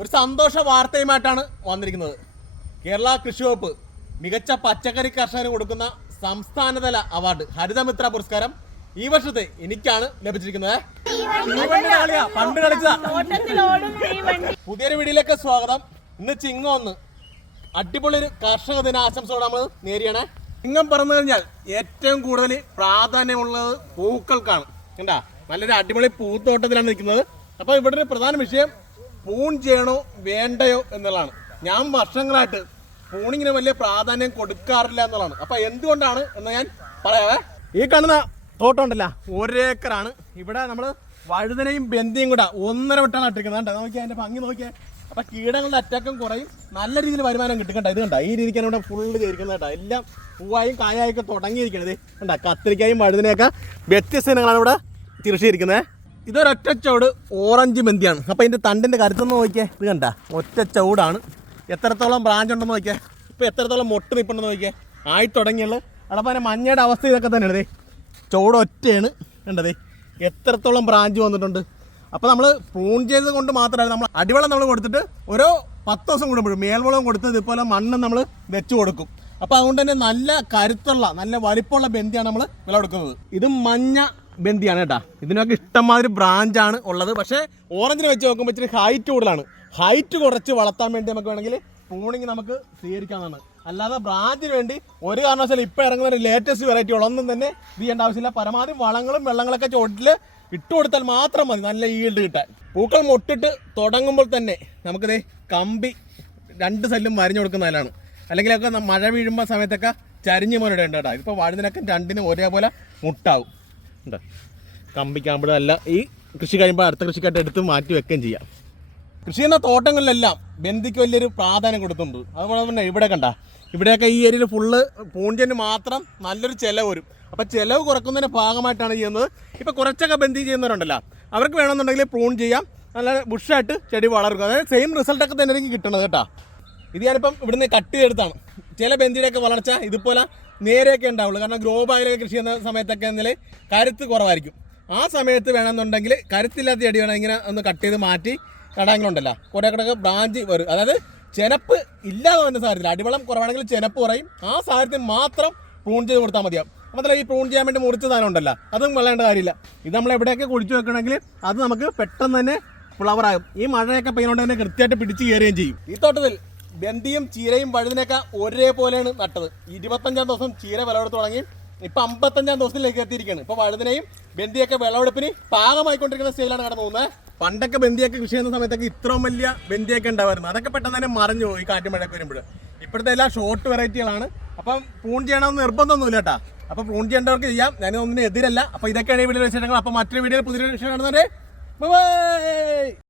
ഒരു സന്തോഷ വാർത്തയുമായിട്ടാണ് വന്നിരിക്കുന്നത്. കേരള കൃഷി വകുപ്പ് മികച്ച പച്ചക്കറി കർഷകന് കൊടുക്കുന്ന സംസ്ഥാനതല അവാർഡ് ഹരിതമിത്ര പുരസ്കാരം ഈ വർഷത്തെ എനിക്കാണ് ലഭിച്ചിരിക്കുന്നത്. പണ്ട് കളിച്ചതാ. പുതിയൊരു വീഡിയോയിലേക്ക് സ്വാഗതം. ഇന്ന് ചിങ്ങം 1 അടിപൊളി ഒരു കർഷക ദിന ആശംസയോടെ നമ്മൾ നേരിയണേ. ചിങ്ങം പറഞ്ഞു കഴിഞ്ഞാൽ ഏറ്റവും കൂടുതൽ പ്രാധാന്യമുള്ളത് പൂക്കൾക്കാണ്. കണ്ടാ, നല്ലൊരു അടിപൊളി പൂത്തോട്ടത്തിലാണ് നിൽക്കുന്നത്. അപ്പോൾ ഇവിടെ ഒരു പ്രധാന വിഷയം പൂൺ ചെയ്യണോ വേണ്ടയോ എന്നുള്ളതാണ്. ഞാൻ വർഷങ്ങളായിട്ട് പൂണിങ്ങിന് വലിയ പ്രാധാന്യം കൊടുക്കാറില്ല എന്നുള്ളതാണ്. അപ്പോൾ എന്തുകൊണ്ടാണ് എന്ന് ഞാൻ പറയാവേ. ഈ കാണുന്ന തോട്ടം ഉണ്ടല്ല, 1 ഏക്കറാണ്. ഇവിടെ നമ്മൾ വഴുതനയും ബന്ധിയും കൂടെ 1.5 വട്ടമാണ് ഇട്ടിരിക്കുന്നത്. കണ്ടോ, നോക്കിയാൽ അതിൻ്റെ ഭംഗി നോക്കിയാൽ. അപ്പോൾ കീടങ്ങളുടെ അറ്റാക്കും കുറയും, നല്ല രീതിയിൽ വരുമാനം കിട്ടും. കണ്ട, ഇത് കണ്ട, ഈ രീതിക്കാണ് ഇവിടെ ഫുള്ള് ചെയ്തിരിക്കുന്നത്. കേട്ടോ, എല്ലാം പൂവായും കായായൊക്കെ തുടങ്ങിയിരിക്കുന്നത്. കണ്ട, കത്തിരിക്കായും വഴുതനയൊക്കെ വ്യത്യസ്ത ഇനങ്ങളാണ് ഇവിടെ കൃഷിയിരിക്കുന്നത്. ഇതൊരൊറ്റ ചുവട് ഓറഞ്ച് ബന്ധിയാണ്. അപ്പോൾ ഇതിൻ്റെ തണ്ടിൻ്റെ കരുത്തൊന്ന് നോക്കിയേ. ഇത് കണ്ട, ഒറ്റ ചുവടാണ്. എത്രത്തോളം ബ്രാഞ്ച് ഉണ്ടെന്ന് നോക്കിയാൽ, ഇപ്പോൾ എത്രത്തോളം മൊട്ട് നിൽപ്പുണ്ടെന്ന് നോക്കിയാൽ. ആയി തുടങ്ങിയുള്ളൂ. അപ്പോൾ അതിൻ്റെ മഞ്ഞയുടെ അവസ്ഥ ഇതൊക്കെ തന്നെയാണ്. ചുവട് ഒറ്റയാണ്. കണ്ടതേ എത്രത്തോളം ബ്രാഞ്ച് വന്നിട്ടുണ്ട്. അപ്പോൾ നമ്മൾ പ്രൂൺ ചെയ്തത് കൊണ്ട് മാത്രമല്ല, നമ്മൾ അടിവളം നമ്മൾ കൊടുത്തിട്ട് ഓരോ 10 ദിവസം കൂടുമ്പോഴും മേൽവളം കൊടുത്ത് ഇതുപോലെ മണ്ണ് നമ്മൾ വെച്ച് കൊടുക്കും. അപ്പോൾ അതുകൊണ്ട് തന്നെ നല്ല കരുത്തുള്ള നല്ല വലിപ്പമുള്ള ബന്ധിയാണ് നമ്മൾ വില കൊടുക്കുന്നത്. ഇത് മഞ്ഞ ബന്ധിയാണ് കേട്ടോ. ഇതിനൊക്കെ ഇഷ്ടംമാതിരി ബ്രാഞ്ചാണ് ഉള്ളത്. പക്ഷേ ഓറഞ്ചിന് വെച്ച് നോക്കുമ്പോൾ ഇച്ചിരി ഹൈറ്റ് കൂടുതലാണ്. ഹൈറ്റ് കുറച്ച് വളർത്താൻ വേണ്ടി നമുക്ക് വേണമെങ്കിൽ പ്രൂണിങ് നമുക്ക് സ്വീകരിക്കാവുന്നതാണ്. അല്ലാതെ ബ്രാഞ്ചിന് വേണ്ടി ഒരു കാരണവശാലും ഇപ്പോൾ ഇറങ്ങുന്ന ഒരു ലേറ്റസ്റ്റ് വെറൈറ്റി ഒന്നും തന്നെ ഇത് ചെയ്യേണ്ട ആവശ്യമില്ല. പരമാവധി വളങ്ങളും വെള്ളങ്ങളൊക്കെ ചോട്ടിൽ ഇട്ട് കൊടുത്താൽ മാത്രം മതി നല്ല ഈൽഡ് കിട്ടാൻ. പൂക്കൾ മൊട്ടിട്ട് തുടങ്ങുമ്പോൾ തന്നെ നമുക്കിത് കമ്പി 2 സൈഡിലും വരഞ്ഞു കൊടുക്കുന്നതിലാണ്. അല്ലെങ്കിലൊക്കെ മഴ വീഴുമ്പോൾ സമയത്തൊക്കെ ചരിഞ്ഞ് മോനിടെ ഉണ്ട് കേട്ടോ. ഇപ്പോൾ വഴുതിനൊക്കെ 2നും ഒരേപോലെ മുട്ടാവും. ഉണ്ട്, കമ്പിക്കാകുമ്പോഴും അല്ല ഈ കൃഷി കഴിയുമ്പോൾ അടുത്ത കൃഷിക്കായിട്ട് എടുത്ത് മാറ്റി വെക്കുകയും ചെയ്യാം. കൃഷി ചെയ്യുന്ന തോട്ടങ്ങളിലെല്ലാം ബന്ധിക്ക് വലിയൊരു പ്രാധാന്യം കൊടുക്കുന്നുണ്ട്. അതുപോലെ തന്നെ ഇവിടെ കണ്ട, ഇവിടെയൊക്കെ ഈ ഏരിയയിൽ ഫുള്ള് പൂഞ്ചിന് മാത്രം നല്ലൊരു ചിലവ് വരും. അപ്പോൾ ചിലവ് കുറക്കുന്നതിൻ്റെ ഭാഗമായിട്ടാണ് ചെയ്യുന്നത്. ഇപ്പോൾ കുറച്ചൊക്കെ ബന്ധി ചെയ്യുന്നവരുണ്ടല്ലോ, അവർക്ക് വേണമെന്നുണ്ടെങ്കിൽ പ്രൂൺ ചെയ്യാം, നല്ല ബുഷായിട്ട് ചെടി വളർക്കുക. അതായത് സെയിം റിസൾട്ടൊക്കെ തന്നെ എനിക്ക് കിട്ടണത് കേട്ടോ. ഇത് ഞാനിപ്പം ഇവിടുന്ന് കട്ട് ചെയ്തെടുത്താണ്. ചില ബന്ധിയുടെയൊക്കെ വളർച്ച ഇതുപോലെ നേരെയൊക്കെ ഉണ്ടാവുള്ളൂ. കാരണം ഗ്രോ ബാഗിലൊക്കെ കൃഷി ചെയ്യുന്ന സമയത്തൊക്കെ എന്നാൽ കരുത്ത് കുറവായിരിക്കും. ആ സമയത്ത് വേണമെന്നുണ്ടെങ്കിൽ കരുത്തില്ലാത്ത ചെടി വേണം ഇങ്ങനെ ഒന്ന് കട്ട് ചെയ്ത് മാറ്റി കടാങ്ങളുണ്ടല്ലോ, കുറേ കൂടെ ബ്രാഞ്ച് വരും. അതായത് ചെനപ്പ് ഇല്ലാതെ വന്ന സാഹചര്യത്തിൽ അടിവളം കുറവാണെങ്കിൽ ചെനപ്പ് കുറയും. ആ സാഹചര്യത്തിൽ മാത്രം പ്രൂൺ ചെയ്ത് കൊടുത്താൽ മതിയാവും. മാത്രമല്ല ഈ പ്രൂൺ ചെയ്യാൻ വേണ്ടി മുറിച്ച സാധനം ഉണ്ടല്ലോ, അതും വളരേണ്ട കാര്യമില്ല. ഇത് നമ്മൾ എവിടെയൊക്കെ കുഴിച്ച് വെക്കണമെങ്കിൽ അത് നമുക്ക് പെട്ടെന്ന് തന്നെ ഫ്ലവറാകും. ഈ മഴയൊക്കെ പെയ്യുന്നതുകൊണ്ട് തന്നെ കൃത്യമായിട്ട് പിടിച്ച് കയറുകയും ചെയ്യും. ഈ തോട്ടത്തിൽ ബന്ധിയും ചീരയും വഴുതിനൊക്കെ ഒരേപോലെയാണ് നട്ടത്. 25-ാം ദിവസം ചീര വിളവെടുത്ത് തുടങ്ങി. ഇപ്പം 55-ാം ദിവസത്തിലേക്ക് എത്തിയിരിക്കുകയാണ്. ഇപ്പോൾ വഴുതിനയും ബന്ധിയൊക്കെ വിളവെടുപ്പിന് പാകമായിക്കൊണ്ടിരിക്കുന്ന സ്റ്റേജിലാണ് കടന്നു പോകുന്നത്. പണ്ടൊക്കെ ബന്ധിയൊക്കെ കൃഷി ചെയ്യുന്ന സമയത്തൊക്കെ ഇത്രയും വലിയ ബന്ധിയൊക്കെ ഉണ്ടാവുമായിരുന്നു. അതൊക്കെ പെട്ടെന്ന് തന്നെ മറിഞ്ഞു പോയി കാറ്റ് മഴയൊക്കെ വരുമ്പോൾ. ഇപ്പോഴത്തെ എല്ലാം ഷോർട്ട് വെറൈറ്റികളാണ്. അപ്പം പ്രൂൺ ചെയ്യണമെന്ന് നിർബന്ധമൊന്നുമില്ല കേട്ടോ. അപ്പോൾ പ്രൂൺ ചെയ്യേണ്ടവർക്ക് ചെയ്യാം, ഞാനൊന്നിനും എതിരല്ല. അപ്പോൾ ഇതൊക്കെയാണ് ഈ വീഡിയോ വിശേഷങ്ങൾ. അപ്പോൾ മറ്റൊരു വീഡിയോയിൽ പുതിയൊരു വിഷയം കാണുന്നത്. ബൈ.